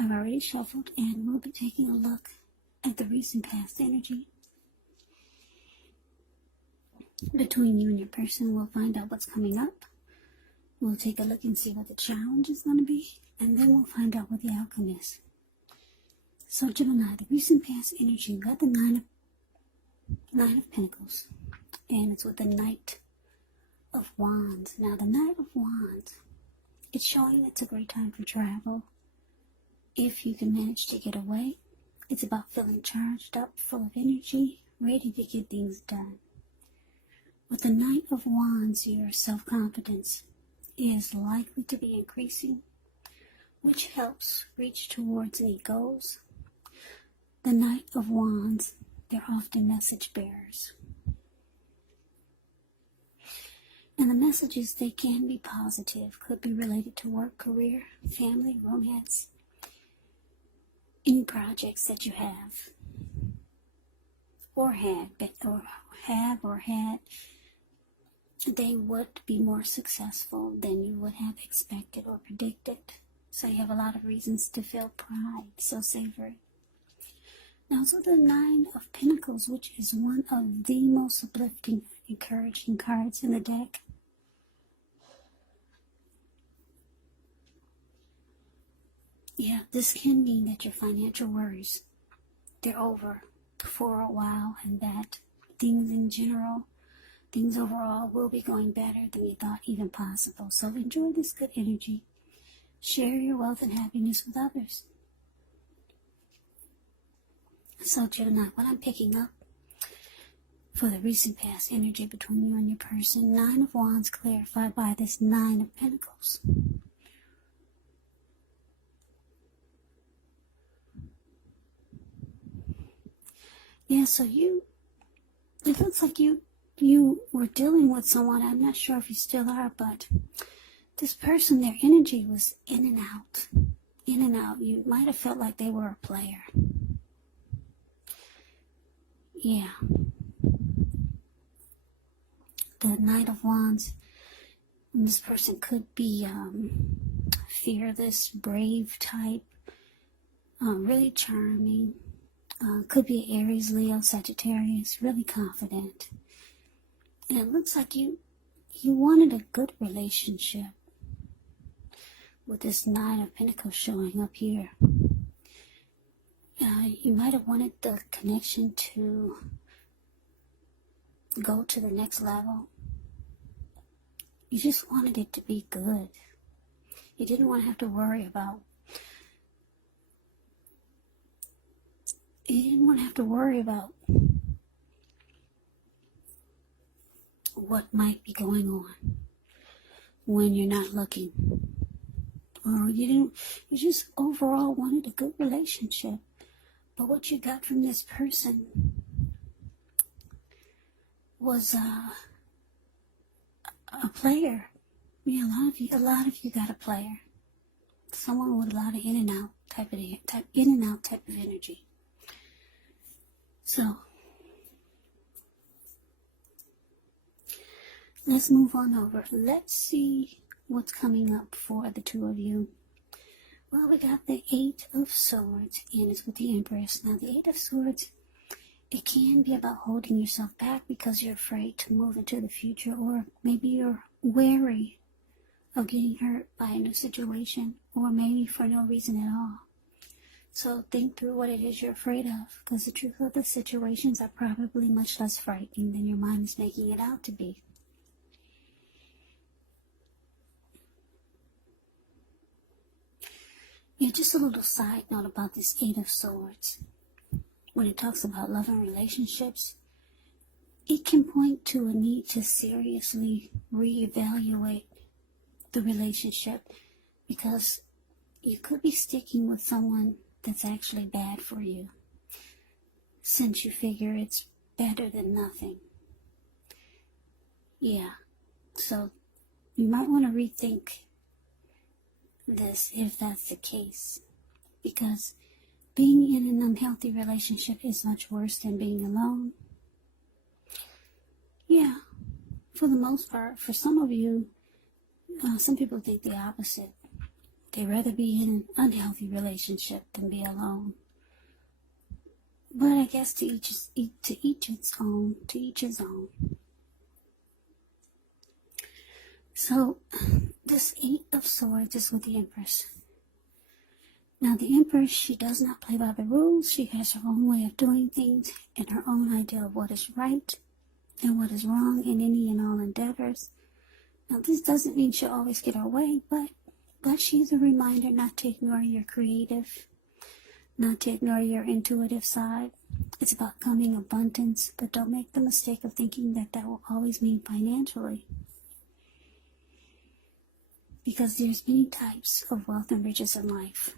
I've already shuffled, and we'll be taking a look at the recent past energy between you and your person. We'll find out what's coming up. We'll take a look and see what the challenge is going to be, and then we'll find out what the outcome is. So Gemini, the recent past energy, we got the Nine of Pentacles, and it's with the Knight of Wands. Now the Knight of Wands, it's showing it's a great time for travel. If you can manage to get away, it's about feeling charged up, full of energy, ready to get things done. With the Knight of Wands, your self-confidence is likely to be increasing, which helps reach towards any goals. The Knight of Wands, they're often message bearers. And the messages, they can be positive, could be related to work, career, family, romance, any projects that you have or had, they would be more successful than you would have expected or predicted. So you have a lot of reasons to feel pride, so savor it. Now, so the Nine of Pentacles, which is one of the most uplifting, encouraging cards in the deck. Yeah, this can mean that your financial worries, they're over for a while, and that things in general, things overall will be going better than you thought even possible. So enjoy this good energy. Share your wealth and happiness with others. So Gemini, what I'm picking up for the recent past energy between you and your person, Nine of Wands clarified by this Nine of Pentacles. Yeah, so it looks like you were dealing with someone. I'm not sure if you still are, but this person, their energy was in and out. In and out. You might have felt like they were a player. Yeah. The Knight of Wands, this person could be fearless, brave type, really charming. Could be Aries, Leo, Sagittarius, really confident. And it looks like you wanted a good relationship with this Nine of Pentacles showing up here. You might have wanted the connection to go to the next level. You just wanted it to be good. You didn't want to have to worry about what might be going on when you're not looking. Or you just overall wanted a good relationship. But what you got from this person was a player. Yeah, a lot of you got a player. Someone with a lot of in and out type of energy. So let's move on over. Let's see what's coming up for the two of you. Well, we got the Eight of Swords, and it's with the Empress. Now, the Eight of Swords, it can be about holding yourself back because you're afraid to move into the future, or maybe you're wary of getting hurt by a new situation, or maybe for no reason at all. So think through what it is you're afraid of, because the truth of the situations are probably much less frightening than your mind is making it out to be. Yeah, just a little side note about this Eight of Swords. When it talks about love and relationships, it can point to a need to seriously reevaluate the relationship, because you could be sticking with someone that's actually bad for you, since you figure it's better than nothing. Yeah, so you might want to rethink this if that's the case, because being in an unhealthy relationship is much worse than being alone. Yeah, for the most part. For some of you, some people think the opposite. They'd rather be in an unhealthy relationship than be alone. But I guess to each its own, to each his own. So, this 8 of Swords is with the Empress. Now, the Empress, she does not play by the rules. She has her own way of doing things and her own idea of what is right and what is wrong in any and all endeavors. Now, this doesn't mean she'll always get her way, but she's a reminder not to ignore your creative, not to ignore your intuitive side. It's about coming abundance, but don't make the mistake of thinking that that will always mean financially. Because there's many types of wealth and riches in life,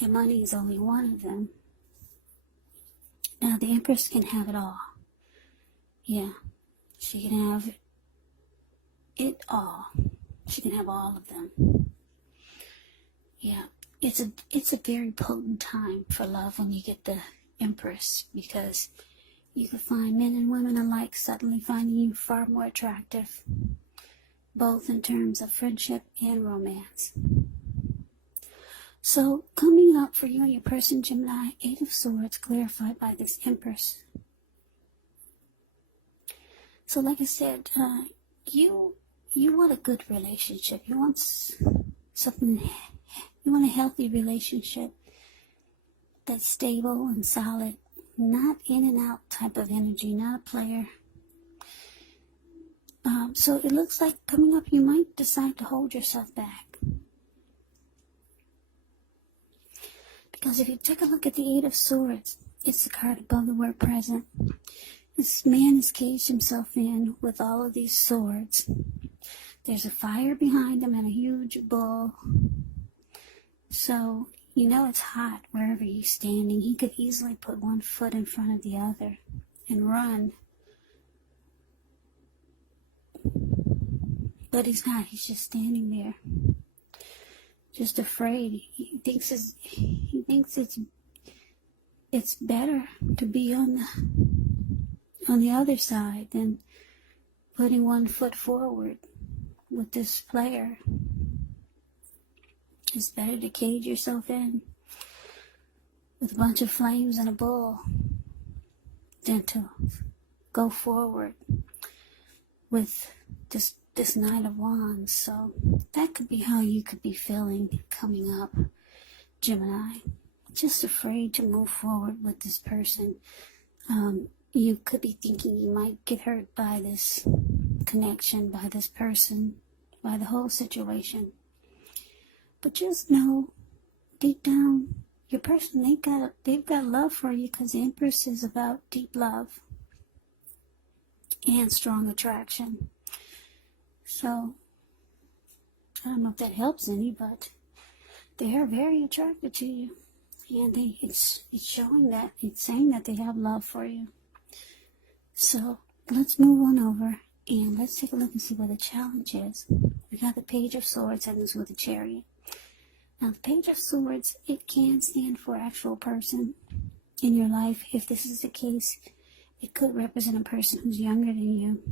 and money is only one of them. Now, the Empress can have it all. Yeah, she can have it all. She can have all of them. Yeah, it's a very potent time for love when you get the Empress, because you could find men and women alike suddenly finding you far more attractive, both in terms of friendship and romance. So, coming up for you and your person, Gemini, 8 of Swords, clarified by this Empress. So, like I said, you want a good relationship. You want something. You want a healthy relationship that's stable and solid, not in and out type of energy, not a player. So it looks like coming up, you might decide to hold yourself back. Because if you take a look at the 8 of Swords, it's the card above the word present. This man has caged himself in with all of these swords. There's a fire behind him and a huge bull. So, you know it's hot wherever he's standing. He could easily put one foot in front of the other and run. But he's not. He's just standing there, just afraid. He thinks it's better to be on the other side than putting one foot forward with this player. It's better to cage yourself in with a bunch of flames and a bull than to go forward with this Knight of Wands. So that could be how you could be feeling coming up, Gemini. Just afraid to move forward with this person. You could be thinking you might get hurt by this connection, by this person, by the whole situation. But just know, deep down, your person, they've got love for you, because the Empress is about deep love and strong attraction. So, I don't know if that helps any, but they are very attracted to you. And it's showing that, it's saying that they have love for you. So, let's move on over and let's take a look and see what the challenge is. We got the Page of Swords and this with the Chariot. Now, the Page of Swords, it can stand for actual person in your life. If this is the case, it could represent a person who's younger than you.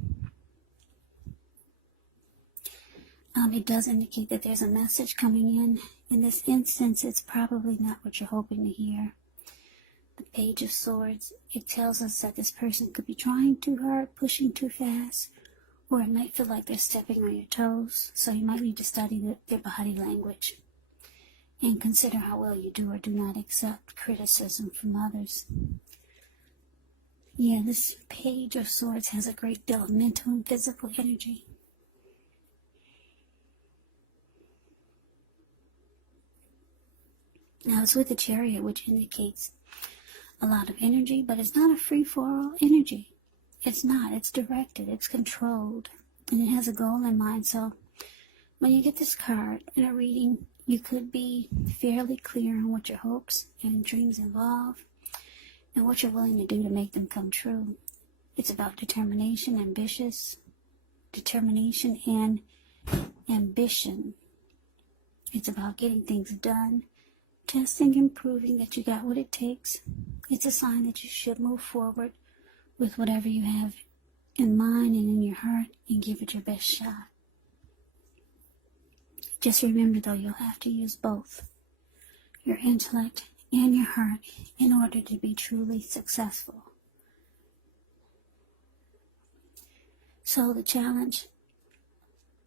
It does indicate that there's a message coming in. In this instance, it's probably not what you're hoping to hear. The Page of Swords, it tells us that this person could be trying too hard, pushing too fast, or it might feel like they're stepping on your toes. So you might need to study their body language and consider how well you do or do not accept criticism from others. Yeah, this Page of Swords has a great deal of mental and physical energy. Now, it's with the Chariot, which indicates a lot of energy, but it's not a free-for-all energy. It's not. It's directed. It's controlled. And it has a goal in mind. So, when you get this card in a reading, you could be fairly clear on what your hopes and dreams involve and what you're willing to do to make them come true. It's about determination and ambition. It's about getting things done, testing and proving that you got what it takes. It's a sign that you should move forward with whatever you have in mind and in your heart and give it your best shot. Just remember, though, you'll have to use both your intellect and your heart in order to be truly successful. So the challenge,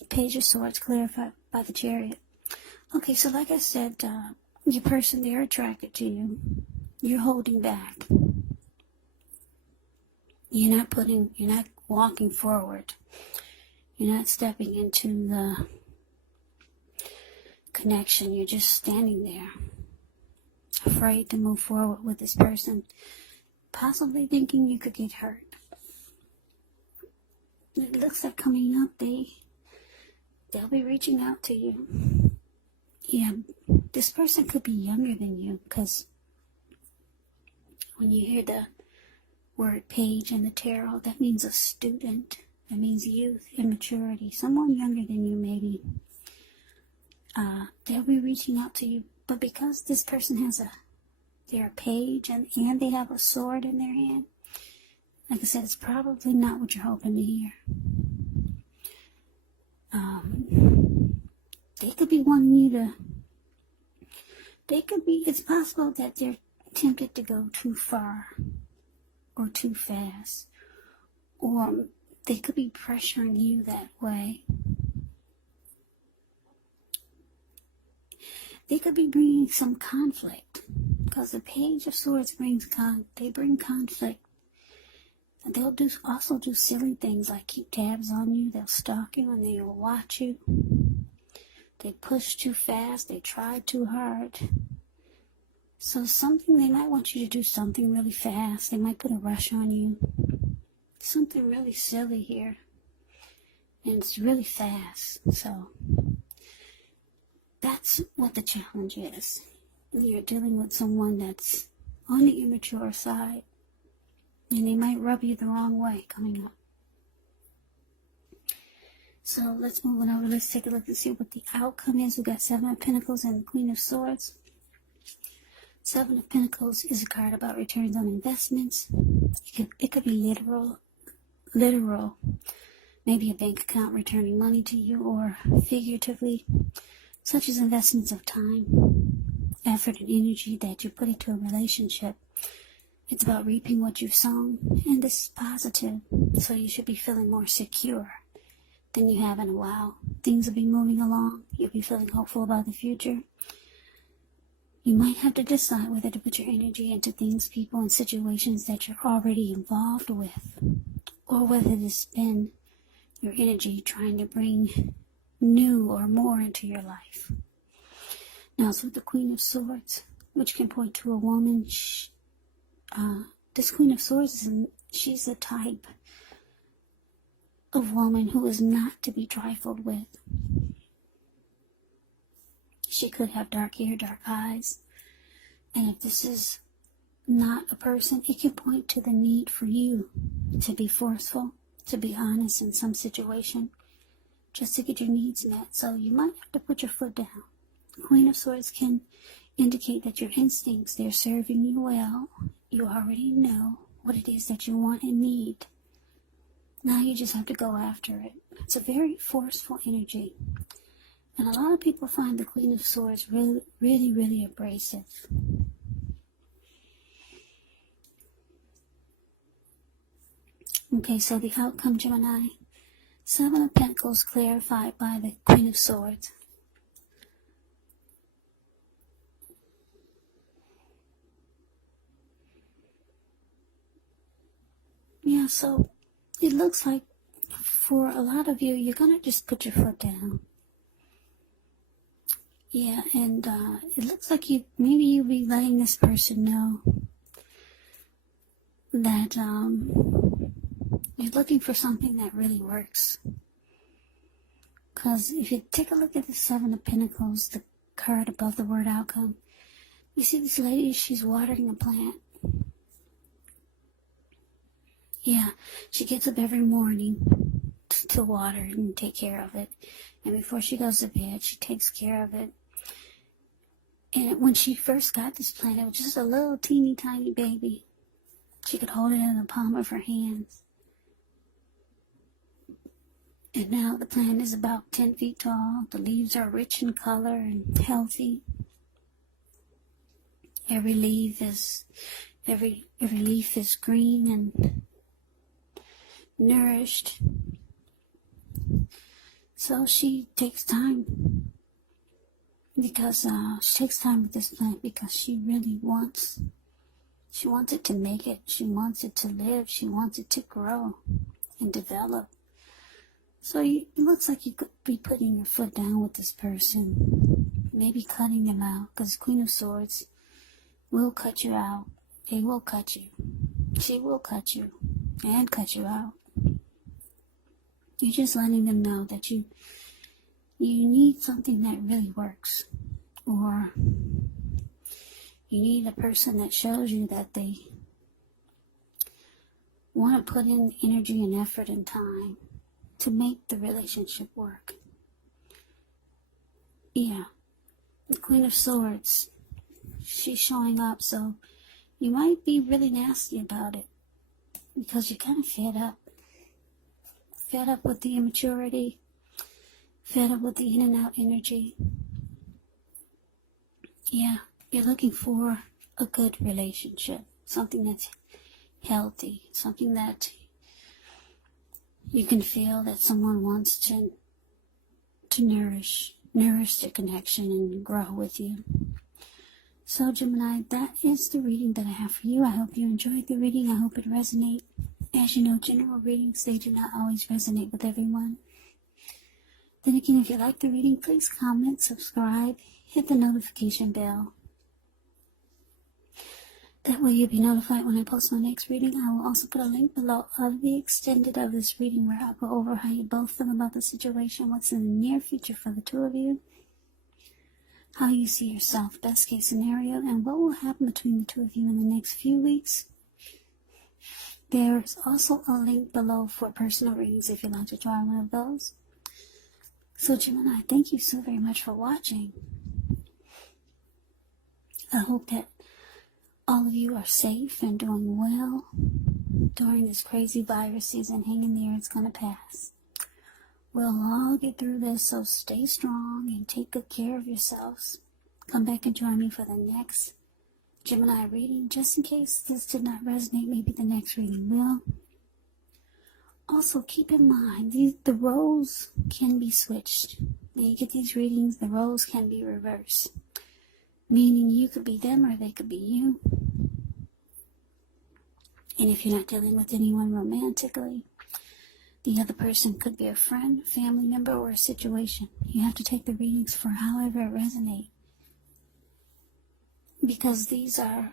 Page of Swords, clarified by the Chariot. Okay, so like I said, your person, they're attracted to you. You're holding back. You're not walking forward. You're not stepping into the connection. You're just standing there, afraid to move forward with this person, possibly thinking you could get hurt. It looks like coming up, they'll be reaching out to you. Yeah, this person could be younger than you, because when you hear the word page in the tarot, that means a student. That means youth, immaturity. Someone younger than you, maybe. They'll be reaching out to you, but because this person they're a page and they have a sword in their hand, like I said, it's probably not what you're hoping to hear. They could be wanting you to, it's possible that they're tempted to go too far or too fast, or they could be pressuring you that way. They could be bringing some conflict, because the Page of Swords bring conflict. They'll also do silly things like keep tabs on you. They'll stalk you and they'll watch you. They push too fast. They try too hard. So they might want you to do something really fast. They might put a rush on you. Something really silly here. And it's really fast. So that's what the challenge is. You're dealing with someone that's on the immature side. And they might rub you the wrong way coming up. So let's move on over. Let's take a look and see what the outcome is. We've got Seven of Pentacles and the Queen of Swords. Seven of Pentacles is a card about returns on investments. It could be literal. Maybe a bank account returning money to you, or figuratively, such as investments of time, effort, and energy that you put into a relationship. It's about reaping what you've sown, and this is positive, so you should be feeling more secure than you have in a while. Things will be moving along. You'll be feeling hopeful about the future. You might have to decide whether to put your energy into things, people, and situations that you're already involved with, or whether to spend your energy trying to bring new or more into your life. Now, it's with the Queen of Swords, which can point to a woman. This Queen of Swords, she's a type of woman who is not to be trifled with. She could have dark hair, dark eyes. And if this is not a person, it can point to the need for you to be forceful, to be honest in some situation, just to get your needs met. So you might have to put your foot down. The Queen of Swords can indicate that your instincts, they're serving you well. You already know what it is that you want and need. Now you just have to go after it. It's a very forceful energy. And a lot of people find the Queen of Swords really, really, really abrasive. Okay, so the outcome, Gemini. Seven of Pentacles clarified by the Queen of Swords. Yeah, so it looks like for a lot of you, you're going to just put your foot down. Yeah, and it looks like maybe you'll be letting this person know that you're looking for something that really works. Because if you take a look at the Seven of Pentacles, the card above the word outcome, you see this lady, she's watering a plant. Yeah, she gets up every morning to water and take care of it. And before she goes to bed, she takes care of it. And when she first got this plant, it was just a little teeny tiny baby. She could hold it in the palm of her hands. And now the plant is about 10 feet tall. The leaves are rich in color and healthy. Every leaf is green and nourished. So she takes time because she takes time with this plant because she really wants it to make it. She wants it to live. She wants it to grow and develop. So it looks like you could be putting your foot down with this person, maybe cutting them out, because Queen of Swords will cut you out. They will cut you. She will cut you and cut you out. You're just letting them know that you need something that really works, or you need a person that shows you that they want to put in energy and effort and time to make the relationship work. Yeah, the Queen of Swords, she's showing up, so you might be really nasty about it because you're kind of fed up. Fed up with the immaturity, fed up with the in and out energy. Yeah, you're looking for a good relationship, something that's healthy, something that you can feel that someone wants to nourish the connection and grow with you. So Gemini, that is the reading that I have for you. I hope you enjoyed the reading. I hope it resonates. As you know, general readings, they do not always resonate with everyone. Then again, if you like the reading, please comment, subscribe, hit the notification bell. That way you'll be notified when I post my next reading. I will also put a link below of the extended of this reading where I'll go over how you both feel about the situation, what's in the near future for the two of you, how you see yourself, best case scenario, and what will happen between the two of you in the next few weeks. There's also a link below for personal readings if you'd like to try one of those. So Gemini, thank you so very much for watching. I hope that all of you are safe and doing well during this crazy virus season. Hang in there, it's going to pass. We'll all get through this, so stay strong and take good care of yourselves. Come back and join me for the next Gemini reading. Just in case this did not resonate, maybe the next reading will. Also, keep in mind, the roles can be switched. When you get these readings, the roles can be reversed. Meaning you could be them or they could be you. And if you're not dealing with anyone romantically, the other person could be a friend, family member, or a situation. You have to take the readings for however it resonates. Because they're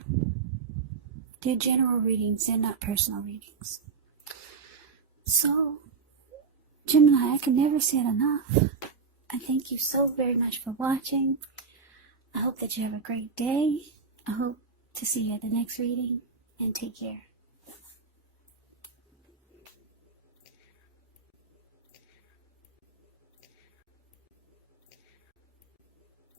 general readings, they're not personal readings. So, Gemini, I can never say it enough. I thank you so very much for watching. I hope that you have a great day. I hope to see you at the next reading, and take care.